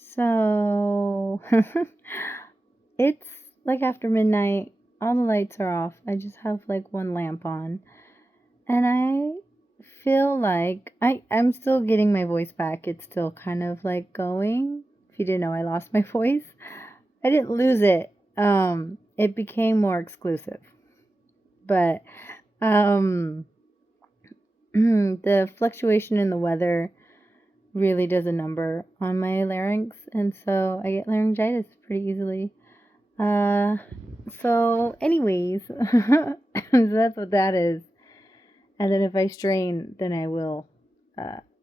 So it's like after midnight, all the lights are off. I just have like one lamp on. And I feel like I'm still getting my voice back. It's still kind of like going. If you didn't know, I lost my voice. I didn't lose it. It became more exclusive. But um the fluctuation in the weather really does a number on my larynx, and so I get laryngitis pretty easily. Uh, so, anyways, that's what that is. And then if I strain, then I will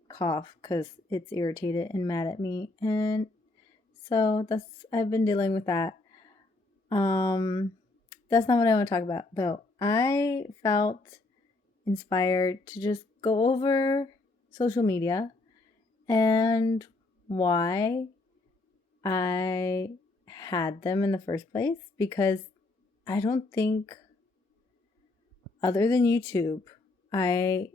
cough because it's irritated and mad at me, and so I've been dealing with that. Um, that's not what I want to talk about, though. I felt inspired to just go over social media and why I had them in the first place, because I don't think, other than YouTube, I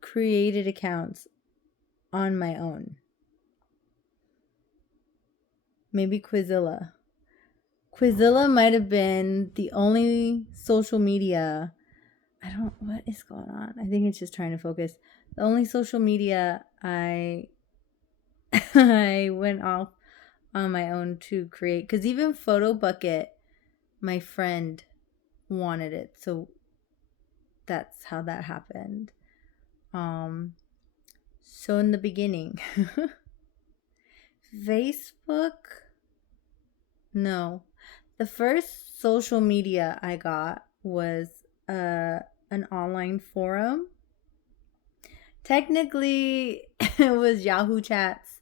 created accounts on my own. Maybe Quizilla. Quizilla might have been the only social media. What is going on? I think it's just trying to focus. The only social media I I went off on my own to create, because even Photobucket, my friend wanted it, so that's how that happened. So in the beginning, Facebook, no, the first social media I got was an online forum. Technically, it was Yahoo Chats,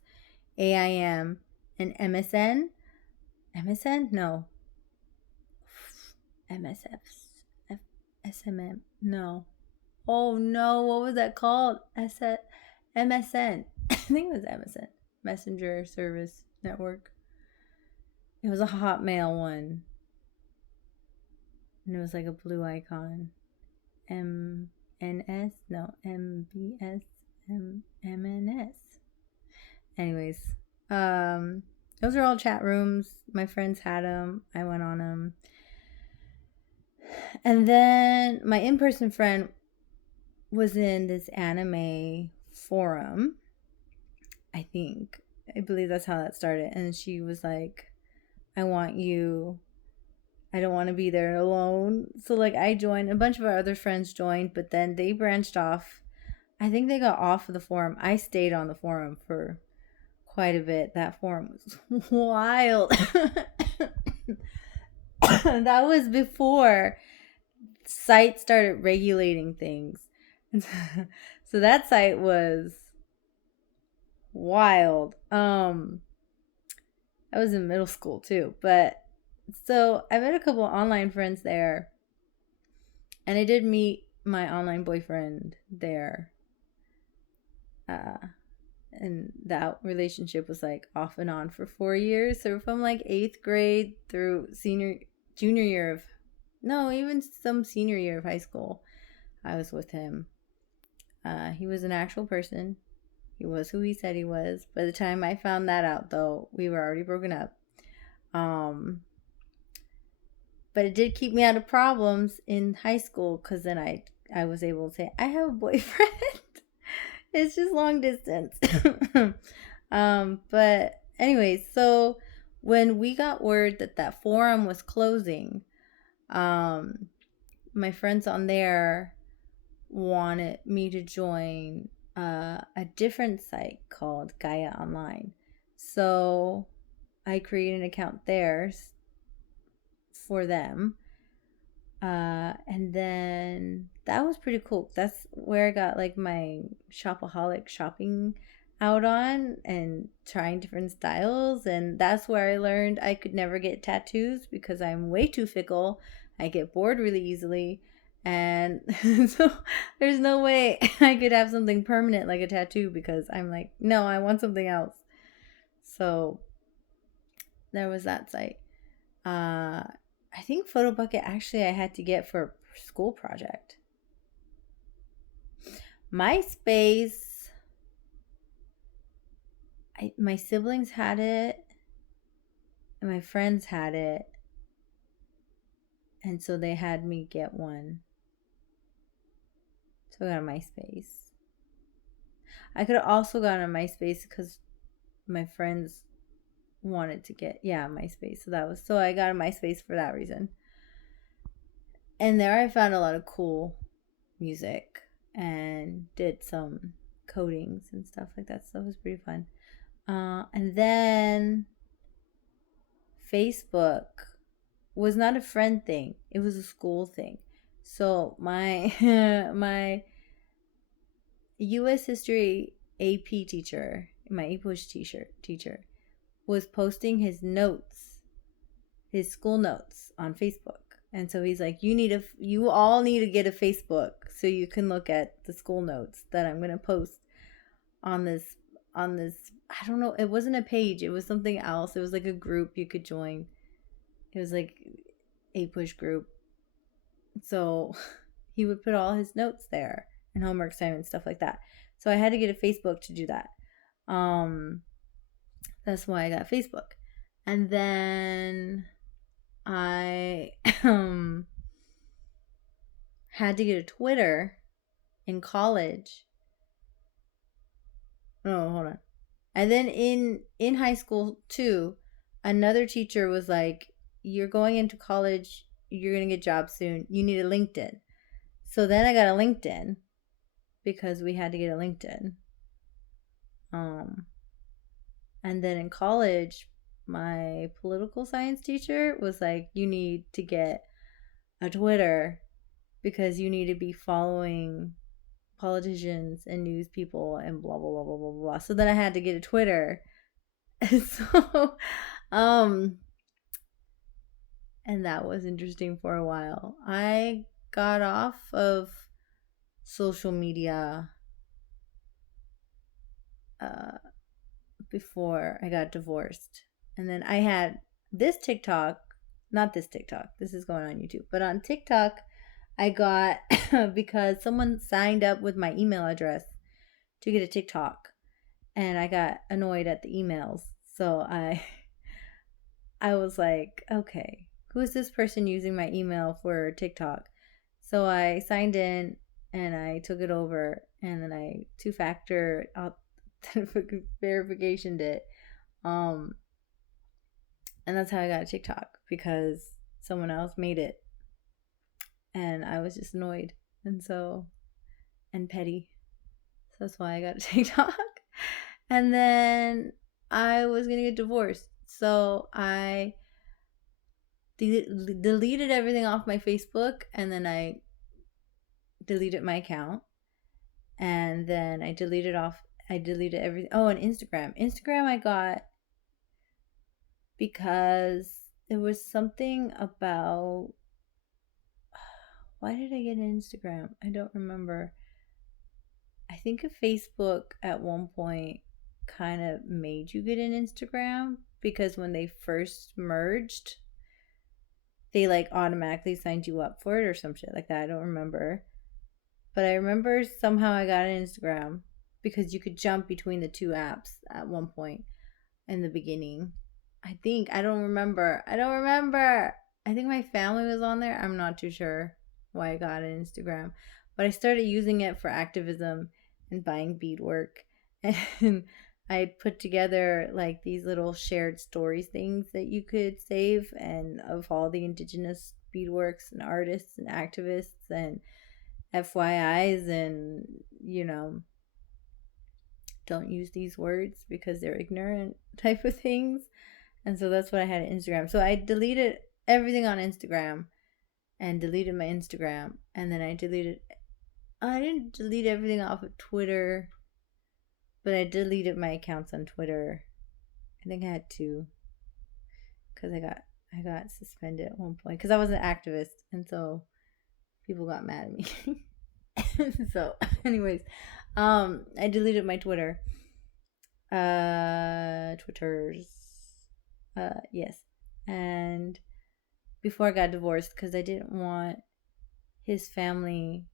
AIM, and MSN. MSN? No. MSF. SMM? No. Oh no, what was that called? MSN. I think it was MSN. Messenger Service Network. It was a Hotmail one. And it was like a blue icon. MNS? No, MBS? MNS. Anyways, those are all chat rooms. My friends had them. I went on them. And then my in-person friend was in this anime forum. I believe that's how that started. And she was like, I want you. I don't want to be there alone. So like I joined, a bunch of our other friends joined, but then they branched off. I think they got off of the forum. I stayed on the forum for quite a bit. That forum was wild. That was before sites started regulating things. So that site was wild. I was in middle school too, but so I met a couple online friends there, and I did meet my online boyfriend there. And that relationship was like off and on for 4 years. So from like 8th grade through junior year of, no, even some senior year of high school, I was with him. He was an actual person. He was who he said he was. By the time I found that out, though, we were already broken up. But it did keep me out of problems in high school, because then I was able to say, I have a boyfriend. It's just long distance. But anyways, so when we got word that forum was closing, my friends on there wanted me to join a different site called Gaia Online. So I created an account there for them. And then that was pretty cool. That's where I got like my shopaholic shopping out on and trying different styles. And that's where I learned I could never get tattoos because I'm way too fickle. I get bored really easily. And so there's no way I could have something permanent like a tattoo, because I'm like, no, I want something else. So there was that site. I think Photobucket actually I had to get for a school project. MySpace, my siblings had it, and my friends had it, and so they had me get one. So I got a MySpace. I could have also gotten a MySpace because my friends wanted to get MySpace. So I got a MySpace for that reason. And there I found a lot of cool music and did some codings and stuff like that. So it was pretty fun. And then Facebook was not a friend thing. It was a school thing. So my my US history AP teacher, my English teacher was posting his notes, his school notes on Facebook. And so he's like, you all need to get a Facebook so you can look at the school notes that I'm going to post on this, I don't know, it wasn't a page, it was something else. It was like a group you could join. It was like a push group. So he would put all his notes there and homework assignments, stuff like that. So I had to get a Facebook to do that. That's why I got Facebook. And then I had to get a Twitter in college. No, hold on. And then in high school too, another teacher was like, "You're going into college. You're gonna get jobs soon. You need a LinkedIn." So then I got a LinkedIn because we had to get a LinkedIn. And then in college, my political science teacher was like, "You need to get a Twitter because you need to be following politicians and news people and blah blah blah blah blah blah." So then I had to get a Twitter. So and that was interesting for a while. I got off of social media before I got divorced. And then I had this TikTok, not this TikTok, this is going on YouTube, but on TikTok, I got because someone signed up with my email address to get a TikTok, and I got annoyed at the emails. So I was like, okay, who is this person using my email for TikTok? So I signed in and I took it over, and then I two-factor verificationed it. And that's how I got a TikTok, because someone else made it. And I was just annoyed and petty. So that's why I got a TikTok. And then I was going to get divorced. So I deleted everything off my Facebook, and then I deleted my account. And then I deleted everything. Oh, and Instagram. Instagram I got because there was something about, why did I get an Instagram? I don't remember. I think a Facebook at one point kind of made you get an Instagram, because when they first merged, they like automatically signed you up for it or some shit like that. I don't remember. But I remember somehow I got an Instagram because you could jump between the two apps at one point in the beginning. I don't remember. I think my family was on there. I'm not too sure why I got an Instagram. But I started using it for activism and buying beadwork. And I put together like these little shared stories things that you could save, and of all the indigenous beadworks and artists and activists and FYIs, and don't use these words because they're ignorant type of things. And so that's what I had on Instagram. So I deleted everything on Instagram and deleted my Instagram. And then I didn't delete everything off of Twitter, but I deleted my accounts on Twitter. I think I had two, because I got suspended at one point because I was an activist, and so people got mad at me. So anyways, I deleted my Twitter. Twitters. Yes. And before I got divorced, because I didn't want his family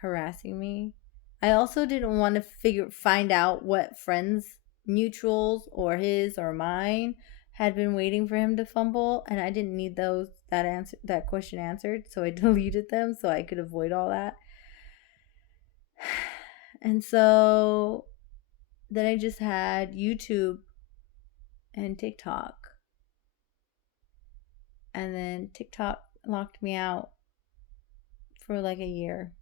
harassing me. I also didn't want to find out what friends mutuals or his or mine had been waiting for him to fumble, and I didn't need that question answered, so I deleted them so I could avoid all that. And so then I just had YouTube and TikTok. And then TikTok locked me out for like a year.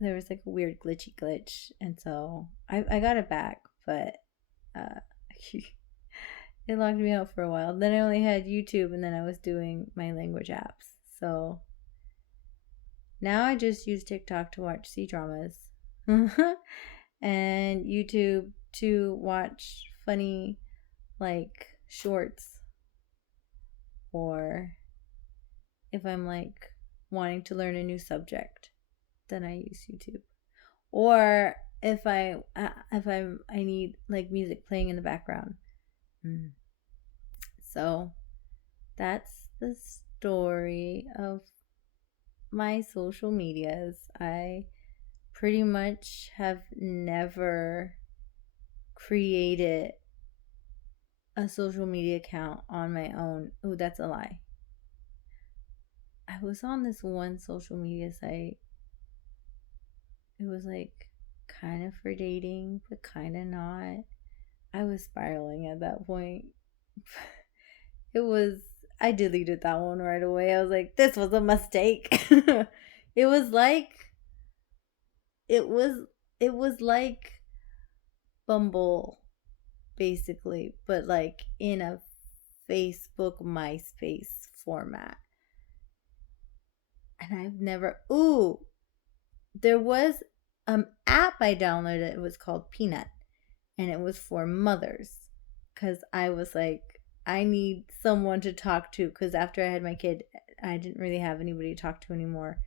There was like a weird glitch, and so I got it back, but it locked me out for a while. Then I only had YouTube, and then I was doing my language apps. So now I just use TikTok to watch C-dramas and YouTube to watch funny like shorts, or if I'm like wanting to learn a new subject, then I use YouTube. Or if I need like music playing in the background. So that's the story of my social medias. I pretty much have never created a social media account on my own. Oh, that's a lie. I was on this one social media site. It was like kind of for dating, but kind of not. I was spiraling at that point. I deleted that one right away. I was like, this was a mistake. it was like, it was like Bumble, basically, but like in a Facebook MySpace format. And I've never, there was an app I downloaded. It was called Peanut, and it was for mothers, because I was like, I need someone to talk to, because after I had my kid, I didn't really have anybody to talk to anymore.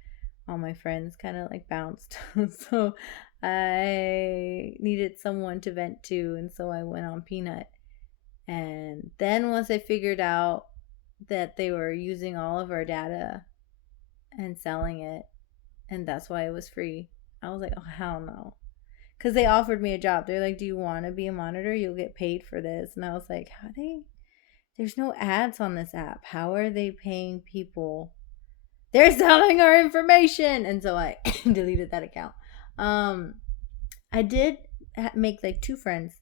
All my friends kind of like bounced. So I needed someone to vent to, and so I went on Peanut. And then once I figured out that they were using all of our data and selling it, and that's why it was free, I was like, oh, hell no. Because they offered me a job. They're like, do you want to be a monitor? You'll get paid for this. And I was like, there's no ads on this app. How are they paying people? They're selling our information. And so I deleted that account. I did make like 2 friends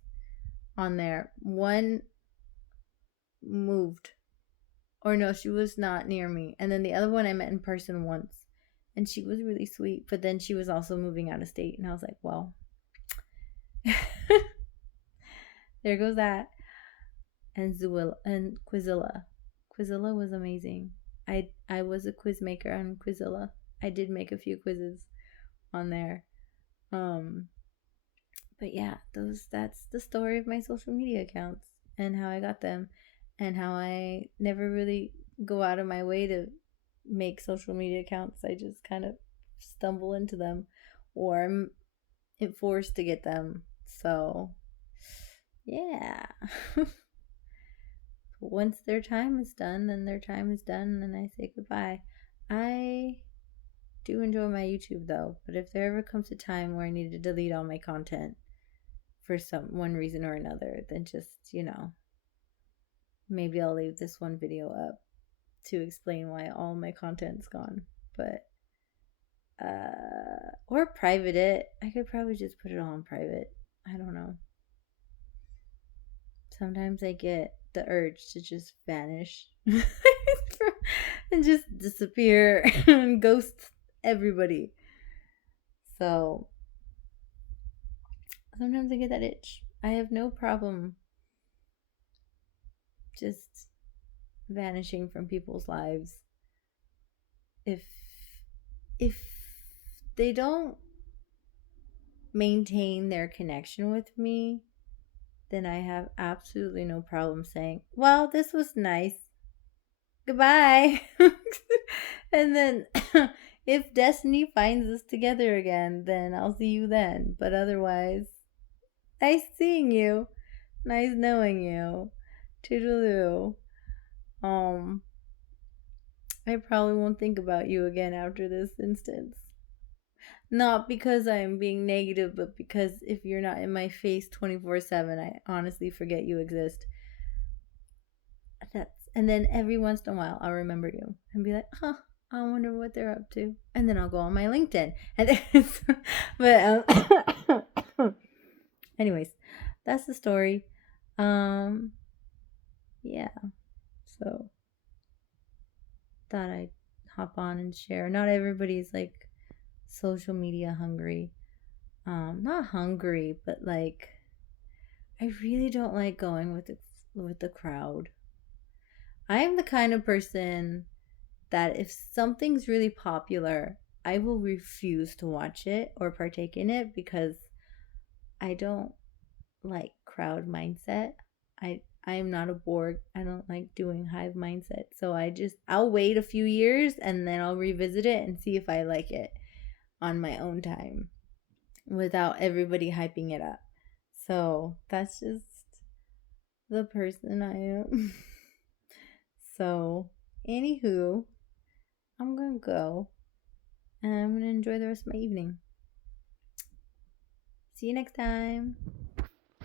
on there. One moved, or no, she was not near me. And then the other one I met in person once, and she was really sweet, but then she was also moving out of state, and I was like, well, there goes that. And Quizilla was amazing. I was a quiz maker on Quizilla. I did make a few quizzes on there. But yeah, that's the story of my social media accounts and how I got them, and how I never really go out of my way to make social media accounts. I just kind of stumble into them, or I'm forced to get them. So yeah. Once their time is done, then their time is done, and I say goodbye. I do enjoy my YouTube though, but if there ever comes a time where I need to delete all my content for one reason or another, then just, maybe I'll leave this one video up to explain why all my content's gone. But or private it. I could probably just put it on private. I don't know. Sometimes I get the urge to just vanish and just disappear and ghost everybody. So sometimes I get that itch. I have no problem just vanishing from people's lives if they don't maintain their connection with me. Then I have absolutely no problem saying, well, this was nice, goodbye. And then if destiny finds us together again, then I'll see you then. But otherwise, nice seeing you, nice knowing you, toodaloo. I probably won't think about you again after this instance. Not because I'm being negative, but because if you're not in my face 24/7, I honestly forget you exist. And then every once in a while, I'll remember you and be like, huh, I wonder what they're up to. And then I'll go on my LinkedIn. But anyways, that's the story. Yeah. So thought I'd hop on and share. Not everybody's like social media hungry. Not hungry, but like I really don't like going with the crowd. I am the kind of person that if something's really popular, I will refuse to watch it or partake in it because I don't like crowd mindset. I am not a Borg. I don't like doing hive mindset. So I'll wait a few years and then I'll revisit it and see if I like it on my own time without everybody hyping it up. So that's just the person I am. So, anywho, I'm gonna go and I'm gonna enjoy the rest of my evening. See you next time.